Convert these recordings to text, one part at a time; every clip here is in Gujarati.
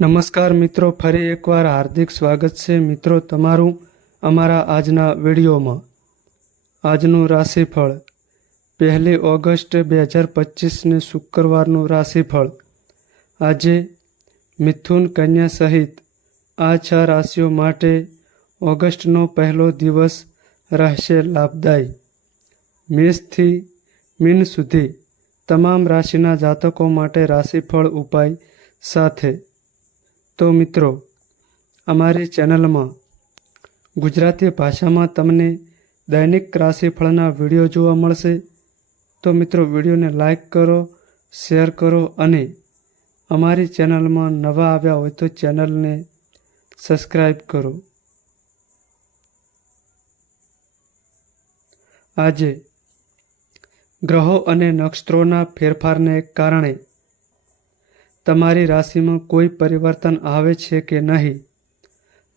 નમસ્કાર મિત્રો, ફરી એકવાર હાર્દિક સ્વાગત છે. મિત્રો, તમારું અમારા આજના વિડીયોમાં. આજનું રાશિફળ. પહેલી ઓગસ્ટ બે હજાર પચીસને શુક્રવારનું રાશિફળ. આજે મિથુન કન્યા સહિત આ છ રાશિઓ માટે ઓગસ્ટનો પહેલો દિવસ રહેશે લાભદાયી. મેષથી મીન સુધી તમામ રાશિના જાતકો માટે રાશિફળ ઉપાય સાથે તો મિત્રો, અમારી ચેનલમાં ગુજરાતી ભાષામાં તમને દૈનિક રાશિફળના વીડિયો જોવા મળશે. તો મિત્રો, વિડીયોને લાઈક કરો, શેર કરો અને અમારી ચેનલમાં નવા આવ્યા હોય તો ચેનલને સબસ્ક્રાઈબ કરો. આજે ગ્રહો અને નક્ષત્રોના ફેરફારને કારણે તમારી રાશિમાં કોઈ પરિવર્તન આવે છે કે નહીં,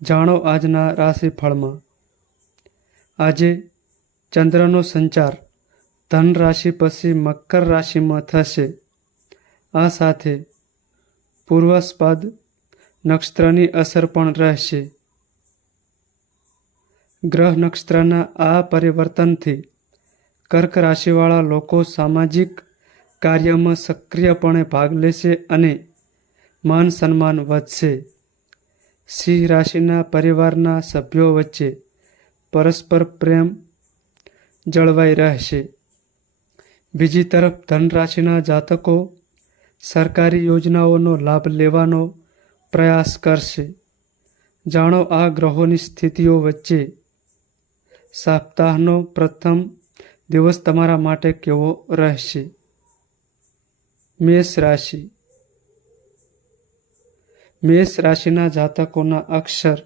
જાણો આજના રાશિફળમાં. આજે ચંદ્રનો સંચાર ધન રાશિ પછી મકર રાશિમાં થશે. આ સાથે પૂર્વસ્પાદ નક્ષત્રની અસર પણ રહેશે. ગ્રહ નક્ષત્રના આ પરિવર્તનથી કર્ક રાશિવાળા લોકો સામાજિક કાર્યમાં સક્રિયપણે ભાગ લેશે અને માન સન્માન વધશે. સિંહ રાશિના પરિવારના સભ્યો વચ્ચે પરસ્પર પ્રેમ જળવાઈ રહેશે. બીજી તરફ ધન રાશિના જાતકો સરકારી યોજનાઓનો લાભ લેવાનો પ્રયાસ કરશે. જાણો આ ગ્રહોની સ્થિતિઓ વચ્ચે સપ્તાહનો પ્રથમ દિવસ તમારા માટે કેવો રહેશે? મેષ રાશિ. મેષ રાશિના જાતકોના અક્ષર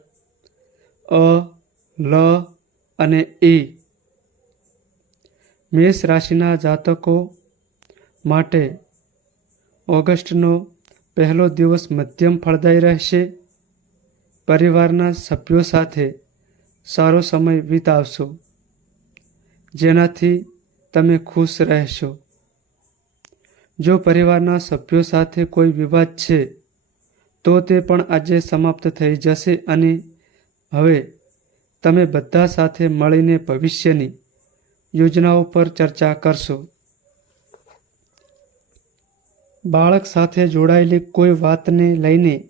અ, લ અને એ. મેષ રાશિના જાતકો માટે ઓગસ્ટનો પહેલો દિવસ મધ્યમ ફળદાયી રહેશે. પરિવારના સભ્યો સાથે સારો સમય વિતાવશો. જેનાથી તમે ખુશ રહેશો. જો પરિવારના સભ્યો સાથે કોઈ વિવાદ છે, તો તે પણ આજે સમાપ્ત થઈ જશે અને હવે તમે બધા સાથે મળીને ભવિષ્યની યોજનાઓ પર ચર્ચા કરશો. બાળક સાથે જોડાયેલી કોઈ વાતને લઈને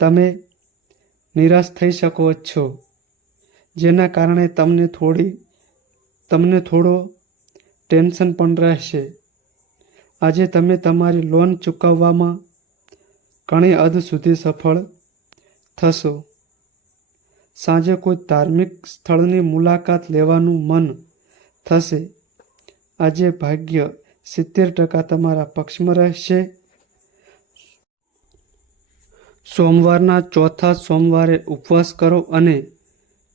તમે નિરાશ થઈ શકો છો, જેના કારણે તમને થોડી, તમને થોડો ટેન્શન પણ રહેશે. આજે તમે તમારી લોન ચૂકવવામાં ઘણી હદ સુધી સફળ થશો. સાંજે કોઈ ધાર્મિક સ્થળની મુલાકાત લેવાનું મન થશે. આજે ભાગ્ય સિત્તેર ટકા તમારા પક્ષમાં રહેશે. સોમવારના ચોથા સોમવારે ઉપવાસ કરો અને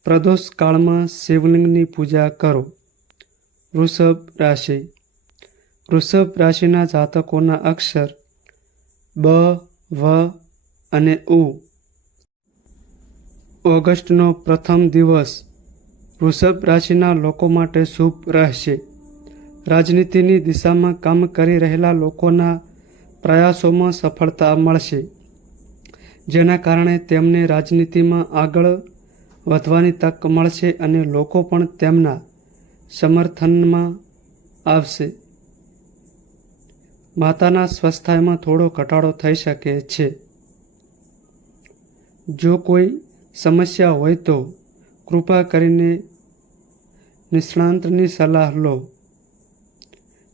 પ્રદોષ કાળમાં શિવલિંગની પૂજા કરો. વૃષભ રાશિ. વૃષભ રાશિના જાતકોના અક્ષર બ, વ અને ઉ. ઓગસ્ટનો પ્રથમ દિવસ વૃષભ રાશિના લોકો માટે શુભ રહેશે. રાજનીતિની દિશામાં કામ કરી રહેલા લોકોના પ્રયાસોમાં સફળતા મળશે, જેના કારણે તેમને રાજનીતિમાં આગળ વધવાની તક મળશે અને લોકો પણ તેમના સમર્થનમાં આવશે. માતાના સ્વસ્થાયમાં થોડો ઘટાડો થઈ શકે છે. જો કોઈ સમસ્યા હોય તો કૃપા કરીને નિષ્ણાંતની સલાહ લો.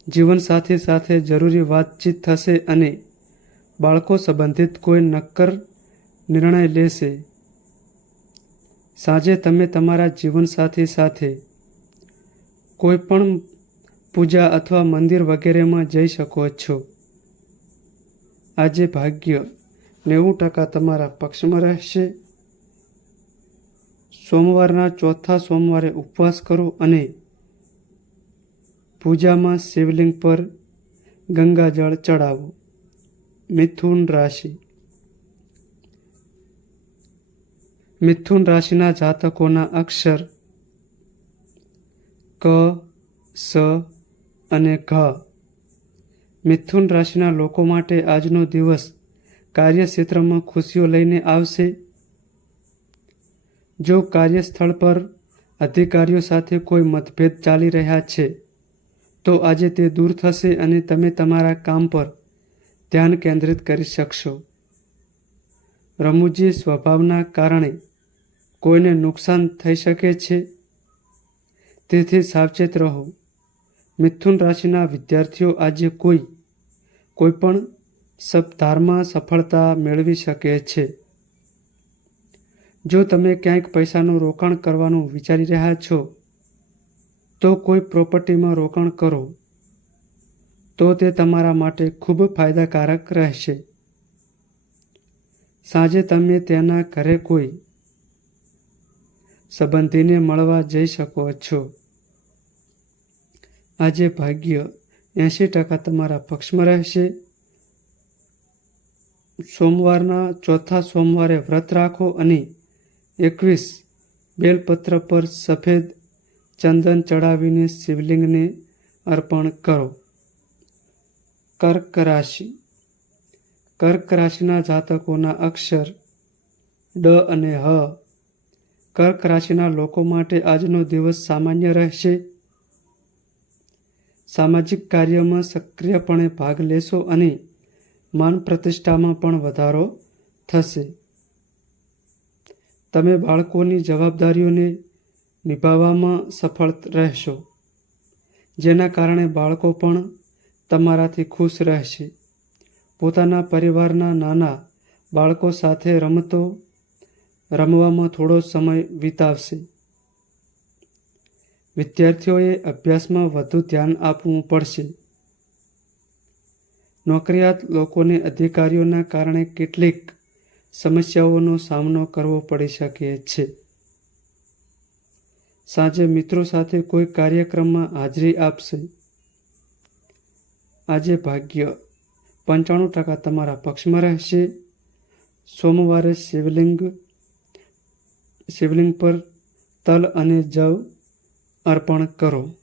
જીવનસાથી સાથે જરૂરી વાતચીત થશે અને બાળકો સંબંધિત કોઈ નક્કર નિર્ણય લેશે. સાંજે તમે તમારા જીવનસાથી સાથે કોઈ પણ પૂજા અથવા મંદિર વગેરેમાં જઈ શકો છો. આજે ભાગ્ય નેવું ટકા તમારા પક્ષમાં રહેશે. સોમવારના ચોથા સોમવારે ઉપવાસ કરો અને પૂજામાં શિવલિંગ પર ગંગાજળ ચડાવો. મિથુન રાશિ. મિથુન રાશિના જાતકોના અક્ષર ક, સ અને ઘ. મિથુન રાશિના લોકો માટે આજનો દિવસ કાર્યક્ષેત્રમાં ખુશીઓ લઈને આવશે. જો કાર્યસ્થળ પર અધિકારીઓ સાથે કોઈ મતભેદ ચાલી રહ્યા છે, તો આજે તે દૂર થશે અને તમે તમારા કામ પર ધ્યાન કેન્દ્રિત કરી શકશો. રમૂજી સ્વભાવના કારણે કોઈને નુકસાન થઈ શકે છે. તેથી સાવચેત રહો. મિથુન રાશિના વિદ્યાર્થીઓ આજે કોઈ કોઈ પણ સપ્તાહમાં સફળતા મેળવી શકે છે. જો તમે ક્યાંક પૈસાનું રોકાણ કરવાનું વિચારી રહ્યા છો, તો કોઈ પ્રોપર્ટીમાં રોકાણ કરો, તો તે તમારા માટે ખૂબ ફાયદાકારક રહેશે. સાંજે તમે તેના ઘરે કોઈ સંબંધીને મળવા જઈ શકો છો. આજે ભાગ્ય એંશી ટકા તમારા પક્ષમાં રહેશે. સોમવારના ચોથા સોમવારે વ્રત રાખો અને એકવીસ બેલપત્ર પર સફેદ ચંદન ચડાવીને શિવલિંગને અર્પણ કરો. કર્ક રાશિ. કર્ક રાશિના જાતકોના અક્ષર ડ અને હ. કર્ક રાશિના લોકો માટે આજનો દિવસ સામાન્ય રહેશે. સામાજિક કાર્યમાં સક્રિયપણે ભાગ લેશો અને માન પ્રતિષ્ઠામાં પણ વધારો થશે. તમે બાળકોની જવાબદારીઓને નિભાવવામાં સફળ રહેશો, જેના કારણે બાળકો પણ તમારાથી ખુશ રહેશે. પોતાના પરિવારના નાના બાળકો સાથે રમતો રમવામાં થોડો સમય વિતાવશે. વિદ્યાર્થીઓએ અભ્યાસમાં વધુ ધ્યાન આપવું પડશે. નોકરિયાત લોકોને અધિકારીઓના કારણે કેટલીક સમસ્યાઓનો સામનો કરવો પડી શકે છે. સાંજે મિત્રો સાથે કોઈ કાર્યક્રમમાં હાજરી આપશે. આજે ભાગ્ય પંચાણું ટકા તમારા પક્ષમાં રહેશે. સોમવારે શિવલિંગ શિવલિંગ પર તલ અને જવ અર્પણ કરો.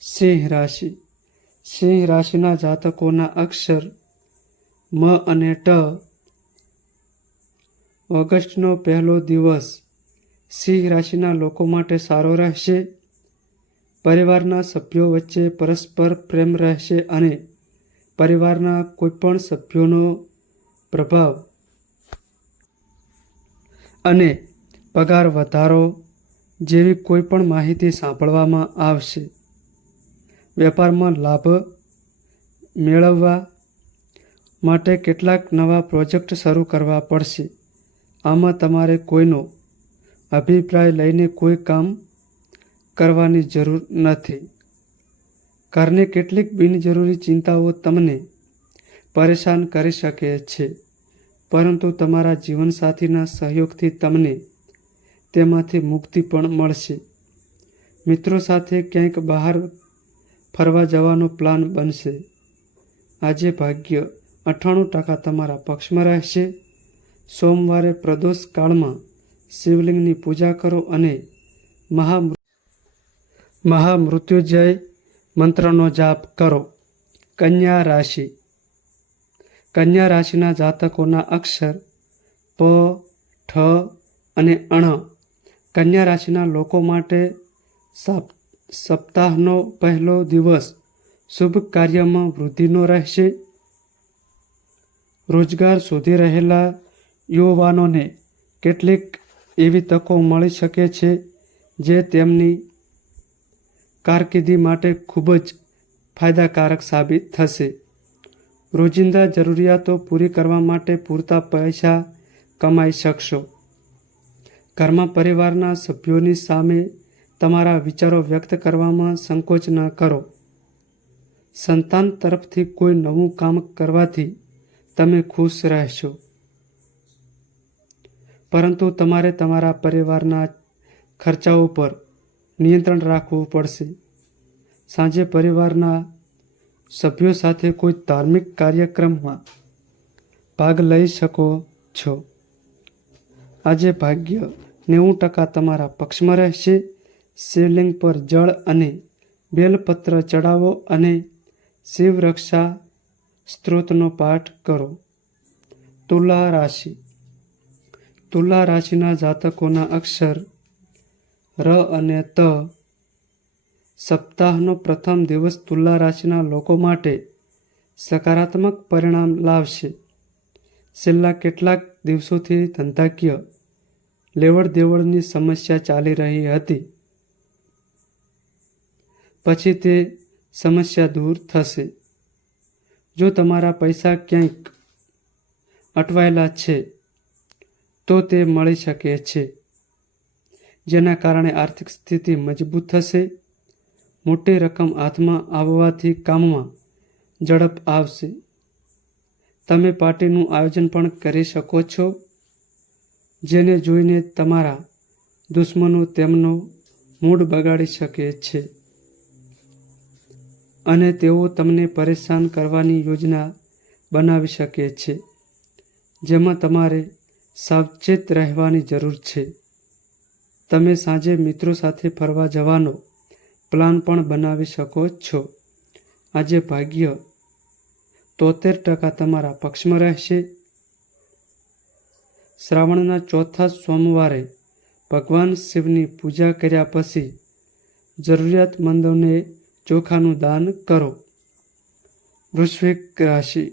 સિંહ રાશિ. સિંહ રાશિના જાતકોના અક્ષર મ અને ટ. ઓગસ્ટનો પહેલો દિવસ સિંહ રાશિના લોકો માટે સારો રહેશે. પરિવારના સભ્યો વચ્ચે પરસ્પર પ્રેમ રહેશે અને પરિવારના કોઈપણ સભ્યોનો પ્રભાવ અને પગાર વધારો જેવી કોઈ પણ માહિતી સાંભળવામાં આવશે. વેપારમાં લાભ મેળવવા માટે કેટલાક નવા પ્રોજેક્ટ શરૂ કરવા પડશે. આમાં તમારે કોઈનો અભિપ્રાય લઈને કોઈ કામ કરવાની જરૂર નથી. ઘરની કેટલીક બિનજરૂરી ચિંતાઓ તમને પરેશાન કરી શકે છે, પરંતુ તમારા જીવનસાથીના સહયોગથી તમને તેમાંથી મુક્તિ પણ મળશે. મિત્રો સાથે ક્યાંક બહાર ફરવા જવાનો પ્લાન બનશે. આજે ભાગ્ય અઠ્ઠાણું ટકા તમારા પક્ષમાં રહેશે. સોમવારે પ્રદોષ કાળમાં શિવલિંગની પૂજા કરો અને મહા મહામૃત્યુજય મંત્રનો જાપ કરો. કન્યા રાશિ. કન્યા રાશિના જાતકોના અક્ષર પ, ઠ અને અણ કન્યા રાશિના લોકો માટે સાપ- સપ્તાહનો પહેલો દિવસ શુભ કાર્યમાં વૃદ્ધિનો રહેશે. રોજગાર શોધી રહેલા યુવાનોને કેટલીક એવી તકો મળી શકે છે જે તેમની કારકિર્દી માટે ખૂબ જ ફાયદાકારક સાબિત થશે. રોજિંદા જરૂરિયાતો પૂરી કરવા માટે પૂરતા પૈસા કમાઈ શકશો. ઘરમાં પરિવારના સભ્યોની સામે તમારા વિચારો વ્યક્ત કરવામાં સંકોચ ન કરો. સંતાન તરફથી કોઈ નવું કામ કરવાથી તમે ખુશ રહેશો. પરંતુ તમારે તમારા પરિવારના ખર્ચાઓ પર નિયંત્રણ રાખવું પડશે. સાંજે પરિવારના સભ્યો સાથે કોઈ ધાર્મિક કાર્યક્રમમાં ભાગ લઈ શકો છો. આજે ભાગ્ય નેવું ટકા તમારા પક્ષમાં રહેશે. શિવલિંગ પર જળ અને બેલપત્ર ચડાવો અને શિવ રક્ષા સ્ત્રોતનો પાઠ કરો. તુલા રાશિ. તુલા રાશિના જાતકોના અક્ષર ર અને ત સપ્તાહનો પ્રથમ દિવસ તુલા રાશિના લોકો માટે સકારાત્મક પરિણામ લાવશે. છેલ્લા કેટલાક દિવસોથી ધંધાકીય લેવડ દેવડની સમસ્યા ચાલી રહી હતી. પછી તે સમસ્યા દૂર થશે. જો તમારા પૈસા ક્યાંક અટવાયેલા છે, તો તે મળી શકે છે, જેના કારણે આર્થિક સ્થિતિ મજબૂત થશે. મોટી રકમ હાથમાં આવવાથી કામમાં ઝડપ આવશે. તમે પાર્ટીનું આયોજન પણ કરી શકો છો. જેને જોઈને તમારા દુશ્મનો તેમનો મૂડ બગાડી શકે છે. અને તેઓ તમને પરેશાન કરવાની યોજના બનાવી શકે છે, જેમાં તમારે સાવચેત રહેવાની જરૂર છે. તમે સાંજે મિત્રો સાથે ફરવા જવાનો પ્લાન પણ બનાવી શકો છો. આજે ભાગ્ય તોતેર ટકા તમારા પક્ષમાં રહેશે. શ્રાવણના ચોથા સોમવારે ભગવાન શિવની પૂજા કર્યા પછી જરૂરિયાતમંદોને ચોખાનું દાન કરો. વૃશ્વિક રાશિ.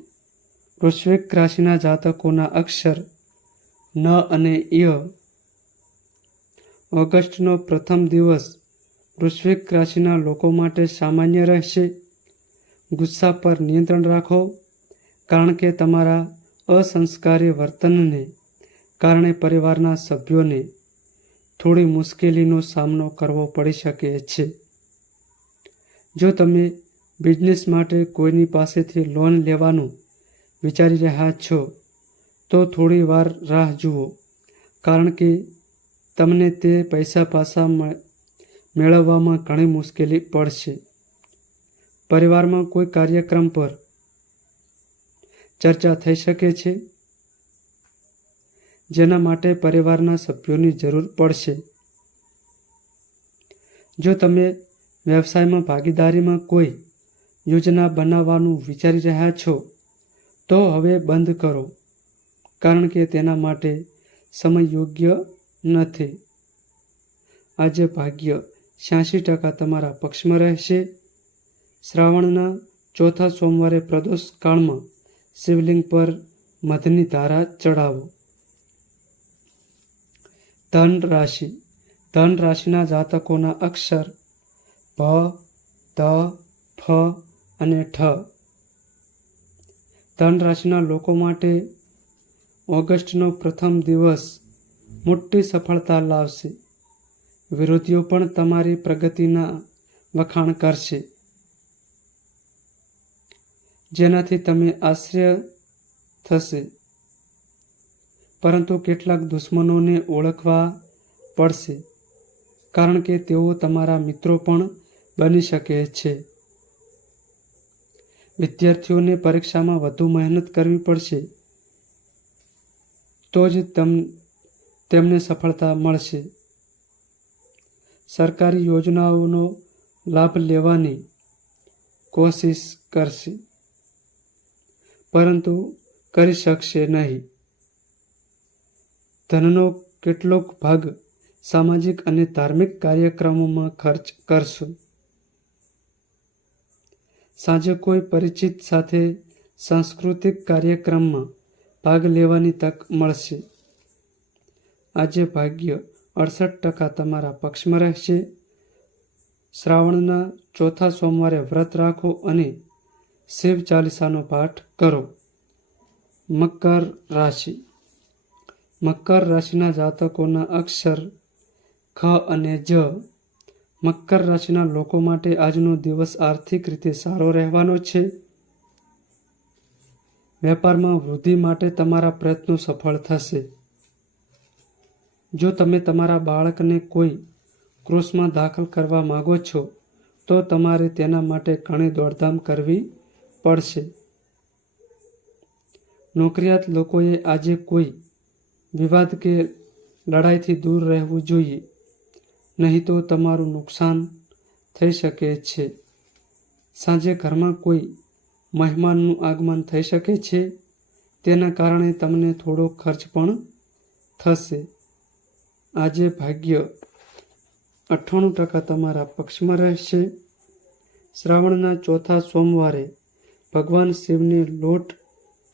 વૃશ્વિક રાશિના જાતકોના અક્ષર ન અને ય. ઓગસ્ટનો પ્રથમ દિવસ વૃશ્વિક રાશિના લોકો માટે સામાન્ય રહેશે. ગુસ્સા પર નિયંત્રણ રાખો, કારણ કે તમારા અસંસ્કારી વર્તનને કારણે પરિવારના સભ્યોને થોડી મુશ્કેલીનો સામનો કરવો પડી શકે છે. જો તમે બિઝનેસ માટે કોઈની પાસેથી લોન લેવાનું વિચારી રહ્યા છો, તો થોડી વાર રાહ જુઓ, કારણ કે તમને તે પૈસા પાછા મળ- મેળવવામાં ઘણી મુશ્કેલી પડશે. પરિવારમાં કોઈ કાર્યક્રમ પર ચર્ચા થઈ શકે છે? જેના માટે પરિવારના સભ્યોની જરૂર પડશે. જો તમે વ્યવસાયમાં ભાગીદારીમાં કોઈ યોજના બનાવવાનું વિચારી રહ્યા છો, તો હવે બંધ કરો, કારણ કે તેના માટે સમય યોગ્ય નથી. આજે ભાગ્ય છ્યાસી ટકા તમારા પક્ષમાં રહેશે. શ્રાવણના ચોથા સોમવારે પ્રદોષ કાળમાં શિવલિંગ પર મધની ધારા ચડાવો ધન રાશિ. ધન રાશિના જાતકોના અક્ષર ભ ત, ફ અને ઠ. ધન રાશિના લોકો માટે ઓગસ્ટનો પ્રથમ દિવસ મોટી સફળતા લાવશે. વિરોધીઓ પણ તમારી પ્રગતિના વખાણ કરશે. જેનાથી તમે આશ્ચર્ય થશે. પરંતુ કેટલાક દુશ્મનોને ઓળખવા પડશે, કારણ કે તેઓ તમારા મિત્રો પણ બની શકે છે. વિદ્યાર્થીઓને પરીક્ષામાં વધુ મહેનત કરવી પડશે, તો જ તમ, તેમને સફળતા મળશે. સરકારી યોજનાઓનો લાભ લેવાની કોશિશ કરશે, પરંતુ કરી શકશે નહીં. ધનનો કેટલોક ભાગ સામાજિક અને ધાર્મિક કાર્યક્રમોમાં ખર્ચ કરશો. સાંજે કોઈ પરિચિત સાથે સાંસ્કૃતિક કાર્યક્રમમાં ભાગ લેવાની તક મળશે. આજે ભાગ્ય અડસઠ ટકા તમારા પક્ષમાં રહેશે. શ્રાવણના ચોથા સોમવારે વ્રત રાખો અને શિવ ચાલીસાનો પાઠ કરો. મકર રાશિ. મકર રાશિના જાતકોના અક્ષર ખ અને જ. મકર રાશિના લોકો માટે આજનો દિવસ આર્થિક રીતે સારો રહેવાનો છે. વેપારમાં વૃદ્ધિ માટે તમારા પ્રયત્નો સફળ થશે. જો તમે તમારા બાળકને કોઈ ક્રોસમાં દાખલ કરવા માગો છો, તો તમારે તેના માટે ઘણી દોડધામ કરવી પડશે. નોકરિયાત લોકોએ આજે કોઈ વિવાદ કે લડાઈથી દૂર રહેવું જોઈએ. નહીં તો તમારું નુકસાન થઈ શકે છે. સાંજે ઘરમાં કોઈ મહેમાનનું આગમન થઈ શકે છે? તેના કારણે તમને થોડો ખર્ચ પણ થશે. આજે ભાગ્ય અઠ્ઠાણું ટકા તમારા પક્ષમાં રહેશે. શ્રાવણના ચોથા સોમવારે ભગવાન શિવને લોટ,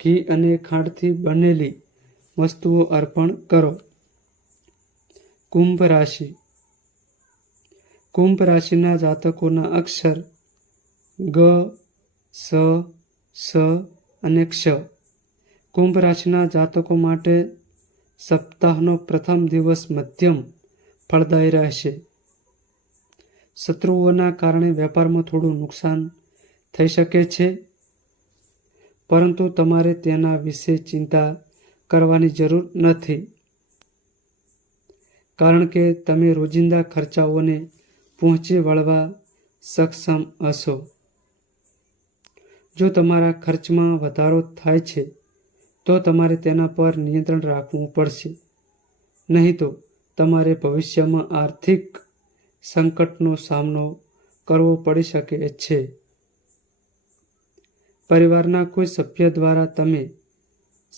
ઘી અને ખાંડથી બનેલી વસ્તુઓ અર્પણ કરો. કુંભ રાશિ. કુંભ રાશિના જાતકોના અક્ષર ગ, સ સ અને ક્ષ. કુંભ રાશિના જાતકો માટે સપ્તાહનો પ્રથમ દિવસ મધ્યમ ફળદાયી રહેશે. શત્રુઓના કારણે વેપારમાં થોડું નુકસાન થઈ શકે છે. પરંતુ તમારે તેના વિશે ચિંતા કરવાની જરૂર નથી. કારણ કે તમે રોજિંદા ખર્ચાઓને પહોંચી વળવા સક્ષમ હશો. જો તમારા ખર્ચમાં વધારો થાય છે, તો તમારે તેના પર નિયંત્રણ રાખવું પડશે. નહીં તો તમારે ભવિષ્યમાં આર્થિક સંકટનો સામનો કરવો પડી શકે છે. પરિવારના કોઈ સભ્ય દ્વારા તમે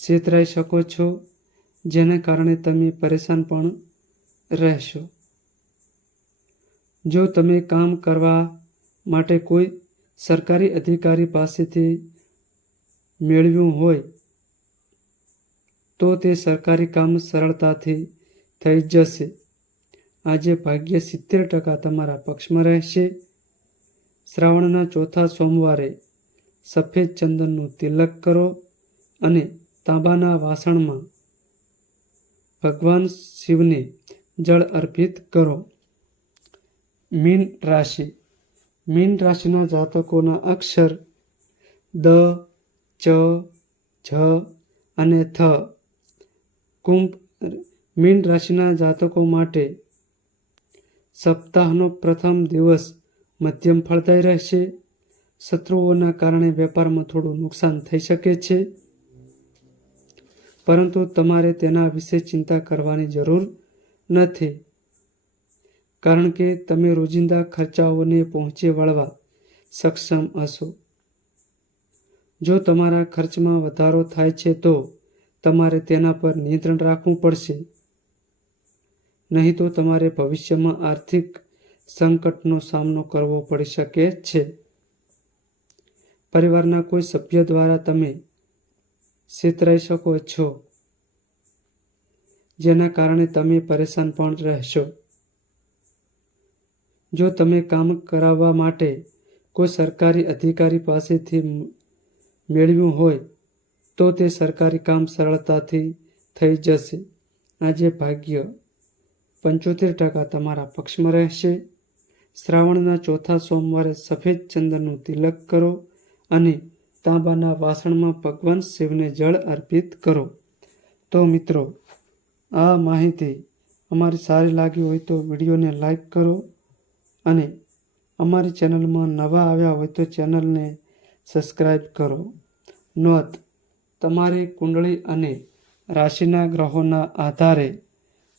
છેતરાઈ શકો છો, જેને કારણે તમે પરેશાન પણ રહેશો. જો તમે કામ કરવા માટે કોઈ સરકારી અધિકારી પાસેથી મેળવ્યું હોય, તો તે સરકારી કામ સરળતાથી થઈ જશે. આજે ભાગ્ય સિત્તેર ટકા તમારા પક્ષમાં રહેશે. શ્રાવણના ચોથા સોમવારે સફેદ ચંદનનું તિલક કરો અને તાંબાના વાસણમાં ભગવાન શિવને જળ અર્પિત કરો. મીન રાશિ. મીન રાશિના જાતકોના અક્ષર દ, ચ જ અને થ. કુંભ મીન રાશિના જાતકો માટે સપ્તાહનો પ્રથમ દિવસ મધ્યમ ફળદાયી રહેશે. શત્રુઓના કારણે વેપારમાં થોડું નુકસાન થઈ શકે છે. પરંતુ તમારે તેના વિશે ચિંતા કરવાની જરૂર નથી. કારણ કે તમે રોજિંદા ખર્ચાઓને પહોંચી વળવા સક્ષમ હશો. જો તમારા ખર્ચમાં વધારો થાય છે તો તમારે તેના પર નિયંત્રણ રાખવું પડશે. નહીં તો તમારે ભવિષ્યમાં આર્થિક સંકટનો સામનો કરવો પડી શકે છે. પરિવારના કોઈ સભ્ય દ્વારા તમે છેતરાઈ શકો છો. જેના કારણે તમે પરેશાન પણ રહેશો. જો તમે કામ કરાવવા માટે કોઈ સરકારી અધિકારી પાસેથી મેળવ્યું હોય, તો તે સરકારી કામ સરળતાથી થઈ જશે. આજે ભાગ્ય પંચોતેર ટકા તમારા પક્ષમાં રહેશે. શ્રાવણના ચોથા સોમવારે સફેદ ચંદનનું તિલક કરો અને તાંબાના વાસણમાં ભગવાન શિવને જળ અર્પિત કરો. તો મિત્રો, આ માહિતી અમારી સારી લાગી હોય તો વિડીયોને લાઈક કરો અને અમારી ચેનલમાં નવા આવ્યા હોય તો ચેનલને સબસ્ક્રાઈબ કરો. નોંધ, તમારી કુંડળી અને રાશિના ગ્રહોના આધારે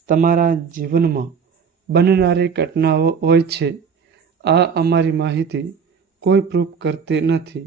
તમારા જીવનમાં બનનારી ઘટનાઓ હોય છે. આ અમારી માહિતી કોઈ પ્રૂફ કરતી નથી.